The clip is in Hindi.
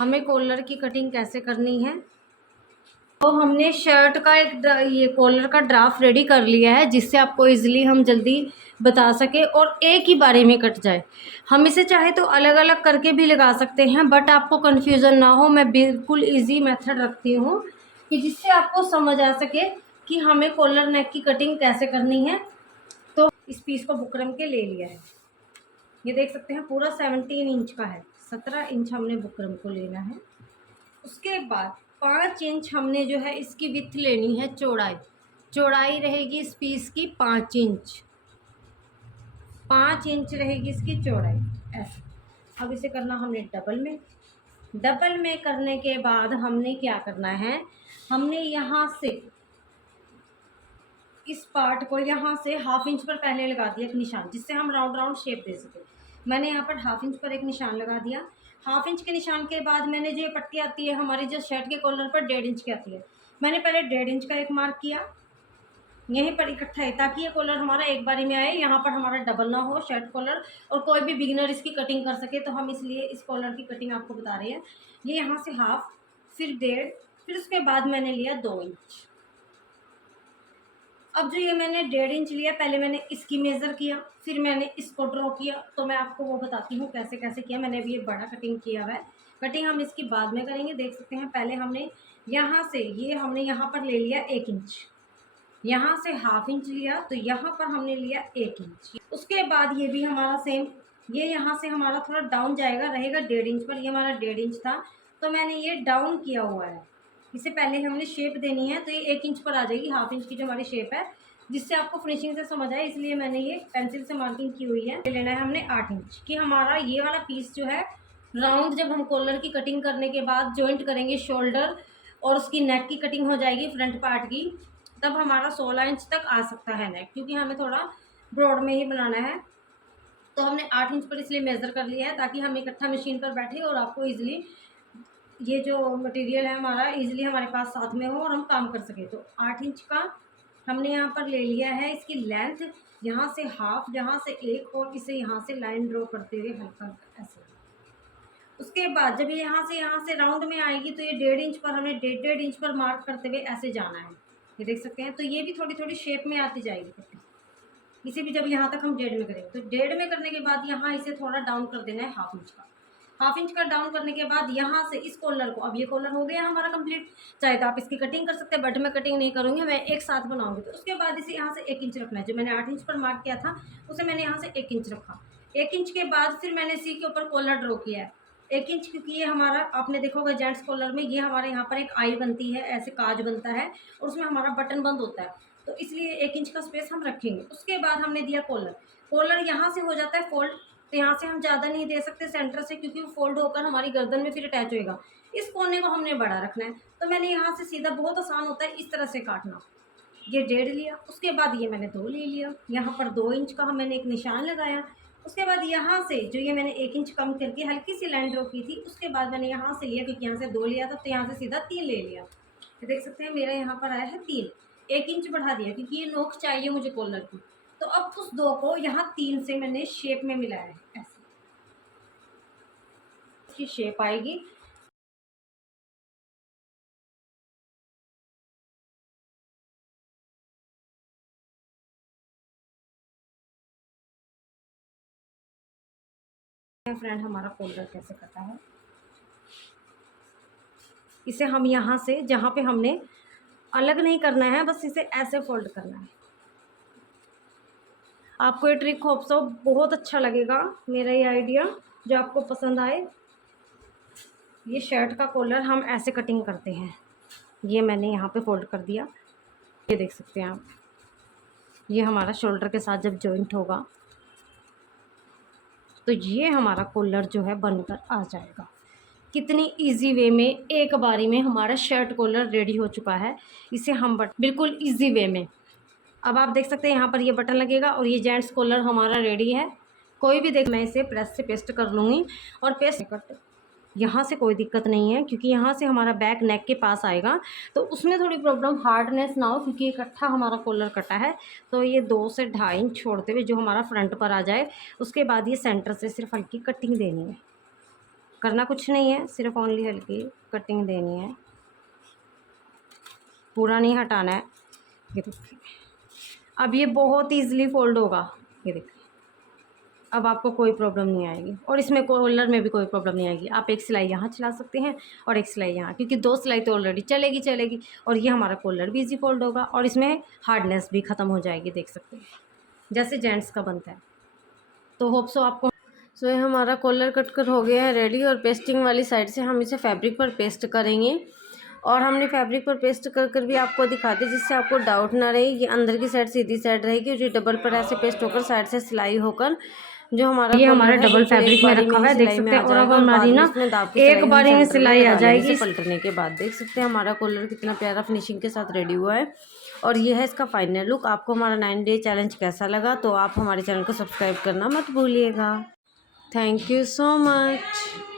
हमें कॉलर की कटिंग कैसे करनी है। तो हमने शर्ट का ये कॉलर का ड्राफ्ट रेडी कर लिया है, जिससे आपको इजीली हम जल्दी बता सके और एक ही बारे में कट जाए। हम इसे चाहे तो अलग अलग करके भी लगा सकते हैं, बट आपको कन्फ्यूज़न ना हो, मैं बिल्कुल इजी मेथड रखती हूँ कि जिससे आपको समझ आ सके कि हमें कॉलर नेक की कटिंग कैसे करनी है। तो इस पीस को बुकरम के ले लिया है, ये देख सकते हैं पूरा 17 इंच का है। 17 इंच हमने बुकरम को लेना है। उसके बाद 5 इंच हमने जो है इसकी विड्थ लेनी है, चौड़ाई। चौड़ाई रहेगी इस पीस की 5 इंच, 5 इंच रहेगी इसकी चौड़ाई ऐसे। अब इसे करना हमने डबल में। डबल में करने के बाद हमने क्या करना है, हमने यहाँ से इस पार्ट को यहाँ से हाफ इंच पर पहले लगा दिया एक निशान, जिससे हम राउंड राउंड शेप दे सके। मैंने यहाँ पर हाफ इंच पर एक निशान लगा दिया। हाफ इंच के निशान के बाद मैंने जो ये पट्टी आती है हमारी, जो शर्ट के कॉलर पर 1.5 इंच की आती है, मैंने पहले 1.5 इंच का एक मार्क किया यहीं पर इकट्ठा है, ताकि ये कॉलर हमारा एक बारी में आए, यहाँ पर हमारा डबल ना हो शर्ट कॉलर, और कोई भी बिगिनर इसकी कटिंग कर सके। तो हम इसलिए इस कॉलर की कटिंग आपको बता रहे हैं। ये यहाँ से हाफ, फिर 1.5, फिर उसके बाद मैंने लिया 2 इंच। अब जो ये मैंने 1.5 इंच लिया, पहले मैंने इसकी मेज़र किया, फिर मैंने इसको ड्रॉ किया। तो मैं आपको वो बताती हूँ कैसे कैसे किया। मैंने अभी ये बड़ा कटिंग किया हुआ है, कटिंग हम इसकी बाद में करेंगे। देख सकते हैं पहले हमने यहाँ से ये हमने यहाँ पर ले लिया 1 इंच, यहाँ से हाफ इंच लिया, तो यहाँ पर हमने लिया 1 इंच। उसके बाद ये भी हमारा सेम, ये यहाँ से हमारा थोड़ा डाउन जाएगा, रहेगा 1.5 इंच पर। ये हमारा 1.5 इंच था, तो मैंने ये डाउन किया हुआ है। इसे पहले हमने शेप देनी है, तो ये 1 इंच पर आ जाएगी, हाफ इंच की जो हमारी शेप है, जिससे आपको फिनिशिंग से समझ आए, इसलिए मैंने ये पेंसिल से मार्किंग की हुई है। लेना है हमने 8 इंच कि हमारा ये वाला पीस जो है राउंड, जब हम कॉलर की कटिंग करने के बाद जॉइंट करेंगे शोल्डर और उसकी नेक की कटिंग हो जाएगी फ्रंट पार्ट की, तब हमारा 16 इंच तक आ सकता है नेक, क्योंकि हमें थोड़ा ब्रॉड में ही बनाना है। तो हमने 8 इंच पर इसलिए मेज़र कर लिया है, ताकि हम इकट्ठा मशीन पर बैठे और आपको ईजिली ये जो मटेरियल है हमारा ईजिली हमारे पास साथ में हो और हम काम कर सकें। तो 8 इंच का हमने यहाँ पर ले लिया है। इसकी लेंथ यहाँ से हाफ, यहाँ से 1, और इसे यहाँ से लाइन ड्रॉ करते हुए हल्का ऐसे। उसके बाद जब ये यहाँ से राउंड में आएगी, तो ये 1.5 इंच पर हमें 1.5 इंच पर मार्क करते हुए ऐसे जाना है। ये देख सकते हैं, तो ये भी थोड़ी थोड़ी शेप में आती जाएगी पट्टी। इसे भी जब यहाँ तक हम 1.5 में करेंगे, तो 1.5 में करने के बाद यहाँ इसे थोड़ा डाउन कर देना है हाफ इंच का। हाफ इंच का डाउन करने के बाद यहाँ से इस कॉलर को, अब ये कॉलर हो गया हमारा कंप्लीट। चाहे तो आप इसकी कटिंग कर सकते हैं, बट मैं कटिंग नहीं करूँगी, मैं एक साथ बनाऊंगी। तो उसके बाद इसे यहाँ से 1 इंच रखना है। जो मैंने 8 इंच पर मार्क किया था, उसे मैंने यहाँ से 1 इंच रखा। 1 इंच के बाद फिर मैंने इसी के ऊपर कॉलर ड्रॉ किया है 1 इंच, क्योंकि ये हमारा, आपने देखा होगा जेंट्स कॉलर में, ये हमारे यहाँ पर एक आई बनती है, ऐसे काज बनता है, और उसमें हमारा बटन बंद होता है, तो इसलिए 1 इंच का स्पेस हम रखेंगे। उसके बाद हमने दिया कॉलर। कॉलर यहाँ से हो जाता है फोल्ड, तो यहाँ से हम ज़्यादा नहीं दे सकते सेंटर से, क्योंकि वो फोल्ड होकर हमारी गर्दन में फिर अटैच होएगा। इस कोने को हमने बड़ा रखना है, तो मैंने यहाँ से सीधा, बहुत आसान होता है इस तरह से काटना। ये 1.5 लिया, उसके बाद ये मैंने 2 ले लिया, यहाँ पर 2 इंच का मैंने एक निशान लगाया। उसके बाद यहाँ से जो ये मैंने 1 इंच कम करके हल्की सी लाइन ड्रॉ की थी, उसके बाद मैंने यहाँ से लिया, क्योंकि यहाँ से 2 लिया था, तो यहाँ से सीधा 3 ले लिया। ये देख सकते हैं मेरा यहाँ पर आया है 3, 1 इंच बढ़ा दिया, क्योंकि ये नोक चाहिए मुझे कॉलर की। तो अब उस 2 को यहाँ 3 से मैंने शेप में मिलाया है, ऐसे इसकी शेप आएगी। फ्रेंड हमारा कॉलर कैसे कटा है, इसे हम यहाँ से, जहाँ पे हमने अलग नहीं करना है, बस इसे ऐसे फोल्ड करना है। आपको ये ट्रिक होप सो बहुत अच्छा लगेगा, मेरा ये आइडिया जो आपको पसंद आए। ये शर्ट का कॉलर हम ऐसे कटिंग करते हैं। ये मैंने यहाँ पे फोल्ड कर दिया, ये देख सकते हैं आप। ये हमारा शोल्डर के साथ जब जॉइंट होगा, तो ये हमारा कॉलर जो है बनकर आ जाएगा। कितनी इजी वे में एक बारी में हमारा शर्ट कॉलर रेडी हो चुका है। इसे हम बिल्कुल इजी वे में, अब आप देख सकते हैं यहाँ पर ये बटन लगेगा, और ये जेंट्स कॉलर हमारा रेडी है। कोई भी देख, मैं इसे प्रेस से पेस्ट कर लूँगी, और पेस्ट कट यहाँ से कोई दिक्कत नहीं है, क्योंकि यहाँ से हमारा बैक नेक के पास आएगा, तो उसमें थोड़ी प्रॉब्लम हार्डनेस ना हो, क्योंकि इकट्ठा हमारा कॉलर कटा है। तो ये 2 से 2.5 इंच छोड़ते हुए जो हमारा फ्रंट पर आ जाए, उसके बाद ये सेंटर से सिर्फ हल्की कटिंग देनी है। करना कुछ नहीं है, सिर्फ ओनली हल्की कटिंग देनी है, पूरा नहीं हटाना है। ये देखिए अब ये बहुत ईजिली फोल्ड होगा, ये देखिए अब आपको कोई प्रॉब्लम नहीं आएगी और इसमें कॉलर में भी कोई प्रॉब्लम नहीं आएगी। आप एक सिलाई यहाँ चला सकते हैं और एक सिलाई यहाँ, क्योंकि 2 सिलाई तो ऑलरेडी चलेगी और ये हमारा कॉलर भी इजी फोल्ड होगा और इसमें हार्डनेस भी ख़त्म हो जाएगी, देख सकते हैं जैसे जेंट्स का बनता है। तो होप सो आपको। सो ये हमारा कॉलर कट कर हो गया है रेडी और पेस्टिंग वाली साइड से हम इसे फैब्रिक पर पेस्ट करेंगे और हमने फैब्रिक पर पेस्ट कर भी आपको दिखाते जिससे आपको डाउट ना रहे। ये अंदर की साइड सीधी साइड रहेगी, जो डबल पर ऐसे पेस्ट होकर साइड से सिलाई होकर जो हमारा ये हमारा डबल फैब्रिक में रखा हुआ है, देख सकते हैं। और अब हमारी ना एक बारी में सिलाई आ जाएगी पलटने के बाद। देख सकते हैं हमारा कॉलर कितना प्यारा फिनिशिंग के साथ रेडी हुआ है और ये है इसका फाइनल लुक। आपको हमारा 9 डे चैलेंज कैसा लगा तो आप हमारे चैनल को सब्सक्राइब करना मत भूलिएगा। Thank you so much.